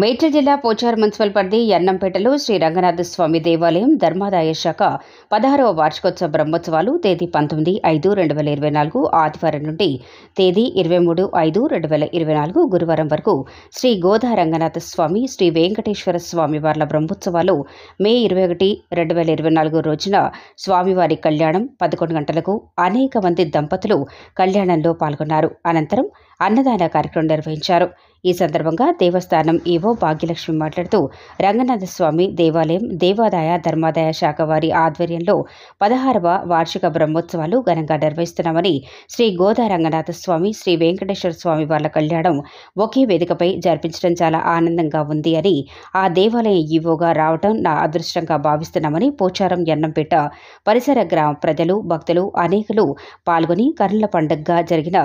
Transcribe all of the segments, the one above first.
మేడ్చల్ జిల్లా పోచారం మున్సిపల్ పరిధి యన్నంపేటలో శ్రీ రంగనాథ స్వామి దేవాలయం ధర్మాదాయ శాఖ 16వ వార్షికోత్సవ బ్రహ్మోత్సవాలు తేదీ 19/5/2024 ఆదివారం నుండి తేదీ 23/5/2024 గురువారం వరకు శ్రీ గోదా రంగనాథ స్వామి శ్రీ వెంకటేశ్వర స్వామి వార్ల బ్రహ్మోత్సవాలు మే 21, 2024 రోజున స్వామివారి కళ్యాణం 11 గంటలకు అనేక మంది దంపతులు కళ్యాణంలో పాల్గొన్నారు. అనంతరం అన్నదాన కార్యక్రమం నిర్వహించారు. ఈ సందర్భంగా దేవస్థానం ఈవో భాగ్యలక్ష్మి మాట్లాడుతూ రంగనాథ స్వామి దేవాలయం దేవాదాయ ధర్మాదాయ శాఖ వారి ఆధ్వర్యంలో 16వ వార్షిక బ్రహ్మోత్సవాలు ఘనంగా నిర్వహిస్తున్నామని, శ్రీ గోదా రంగనాథ స్వామి శ్రీ వెంకటేశ్వర స్వామి వార్ల కళ్యాణం ఒకే వేదికపై జరిపించడం చాలా ఆనందంగా ఉంది అని, ఆ దేవాలయం ఈవోగా రావడం నా అదృష్టంగా భావిస్తున్నామని పోచారం యన్నంపేట పరిసర గ్రామ ప్రజలు భక్తులు అనేకులు పాల్గొని కర్ణుల పండుగగా జరిగిన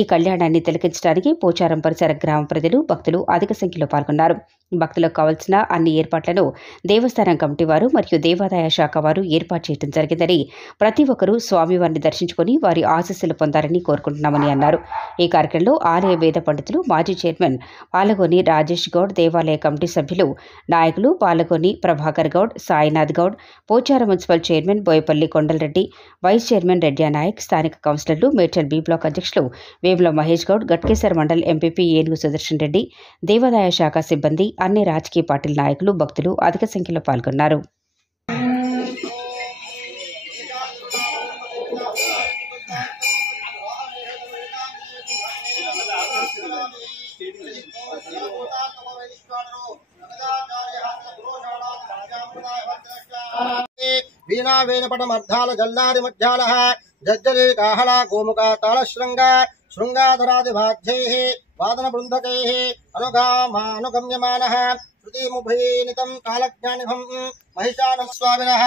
ఈ కళ్యాణాన్ని తిలకించడానికి పోచారం పరిసర గ్రామ ప్రజలు భక్తులు అధిక సంఖ్యలో పాల్గొన్నారు. భక్తులకు కావలసిన అన్ని ఏర్పాట్లను దేవస్థానం కమిటీ వారు మరియు దేవాదాయ శాఖ వారు ఏర్పాటు చేయడం జరిగిందని, ప్రతి ఒక్కరూ స్వామివారిని దర్శించుకుని వారి ఆశీస్సులు పొందాలని కోరుకుంటున్నామని అన్నారు. ఈ కార్యక్రమంలో ఆలయ వేద పండితులు, మాజీ చైర్మన్ పాలగోని రాజేష్ గౌడ్, దేవాలయ కమిటీ సభ్యులు, నాయకులు Palagoni Prabhakar Goud, Sainath Goud, Pocharam municipal chairman Boyapalli Kondala Reddy, vice chairman Reddy Naik, స్థానిక కౌన్సిలర్లు, మేడ్చల్ బి బ్లాక్ అధ్యక్షులు వేముల మహేష్ గౌడ్, గట్కేసర్ మండల్ ఎంపీపీ ఏనుగు సుదర్శన్ రెడ్డి, దేవాదాయ శాఖ సిబ్బంది, అన్ని రాజకీయ పార్టీల నాయకులు, భక్తులు అధిక సంఖ్యలో పాల్గొన్నారు. వీణా వేణపటమర్ధాల జల్లారి మధ్యాల జజ్జరీ కాహళ గోముఖ తాళశృంగ శృంగాధరాదిభాజ్యైః వాదన బృందకైః అనుగమ్యమానః శృతిముభీనితం కాలజ్ఞానిభం మహిషానం స్వామినః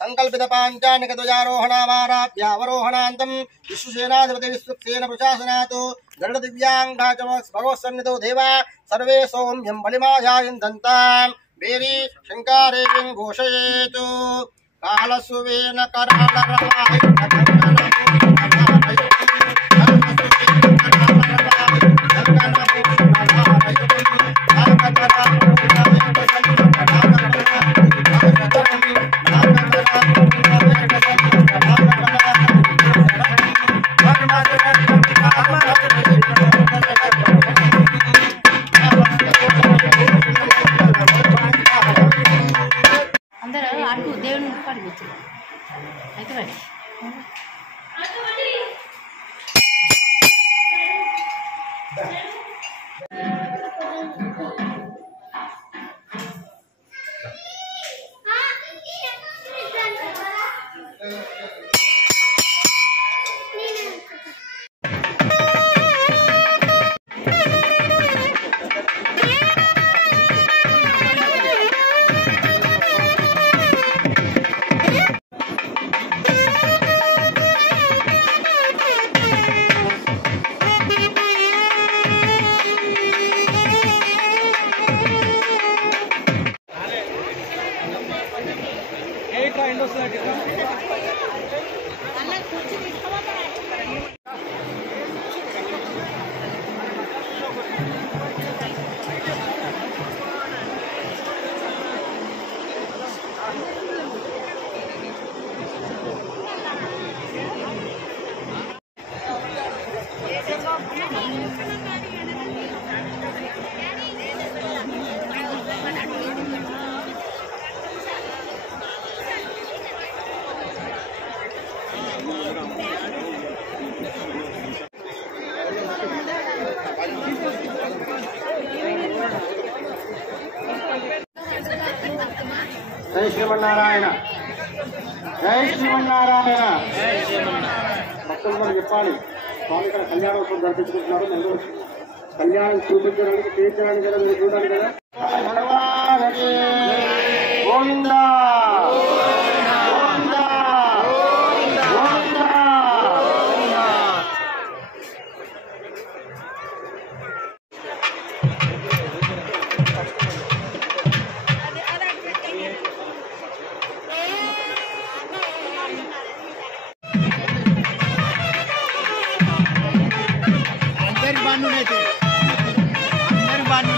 సంకల్పిత పాంచానిక ధ్వజారోహణామారాభ్యావరోహణాంతం విశ్వసేనాధిపతి విశ్వక్సేన ప్రశాసనాత్ గరుడ దివ్యాంగాచ భగవత్సన్నిధౌ దేవా సర్వే సౌమ్యం బలిమాయాయిందంతాం వేరీ శంకారేయం ఘోషయేతు కాళసువేన కరాళరవాహి అందరూ అడుగు దేవుని అడుగుతు అయితే రండి. జై శ్రీమన్నారాయణ, జై శ్రీమన్నారాయణ. భక్తులు మనం చెప్పాలి, స్వామి ఇక్కడ కళ్యాణోత్సవం జరిపించుకుంటున్నారు. అందరూ కళ్యాణం చూపించడానికి తీర్చడానికి కదా మీరు చూడాలి కదా. గోవిందా అందరి బాను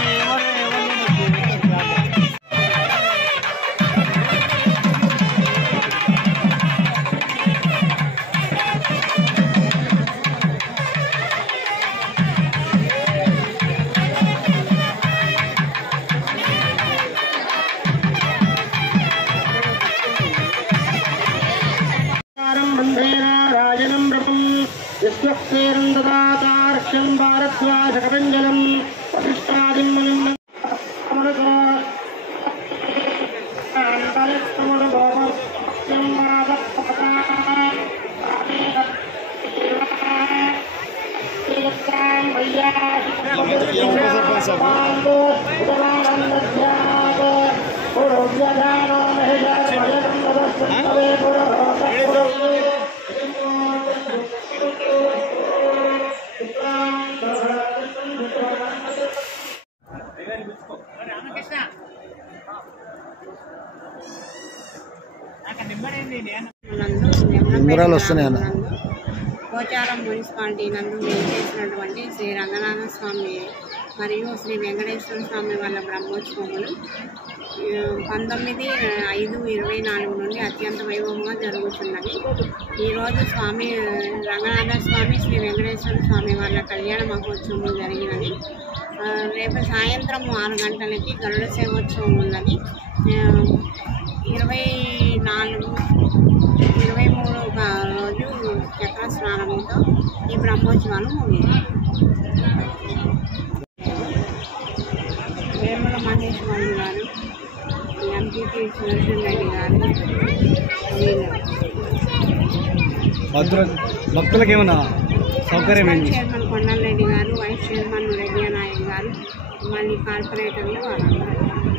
स्वस्तेरं ददातार्क्ष्यं भारद्वाजकपिञ्जलं वसिष्ठादिं मुनिं పోచారం మున్సిపాలిటీ నందు చేసినటువంటి శ్రీ రంగనాథ స్వామి మరియు శ్రీ వెంకటేశ్వర స్వామి వాళ్ళ బ్రహ్మోత్సవములు 19/5/24 నుండి అత్యంత వైభవంగా జరుగుతున్నది. ఈరోజు స్వామి రంగనాథ స్వామి శ్రీ వెంకటేశ్వర స్వామి వాళ్ళ కళ్యాణ మహోత్సవం జరిగినది. రేపు సాయంత్రం 6 గంటలకి గరుడ సేవోత్సవం ఉన్నది. 23 రోజు చక్ర స్నానంతో ఈ బ్రహ్మోత్సవాలు ముగిశాయి. వేముల మహేష్ బాబు గారు, ఎంపీపీ సుదర్శన్ రెడ్డి గారు, భక్తులకు ఏమన్నా సౌకర్యం చైర్మన్ కొండలరెడ్డి గారు, వైస్ చైర్మన్ రెడ్డి నాయక్ గారు, మళ్ళీ కార్పొరేటర్లు వాళ్ళందరూ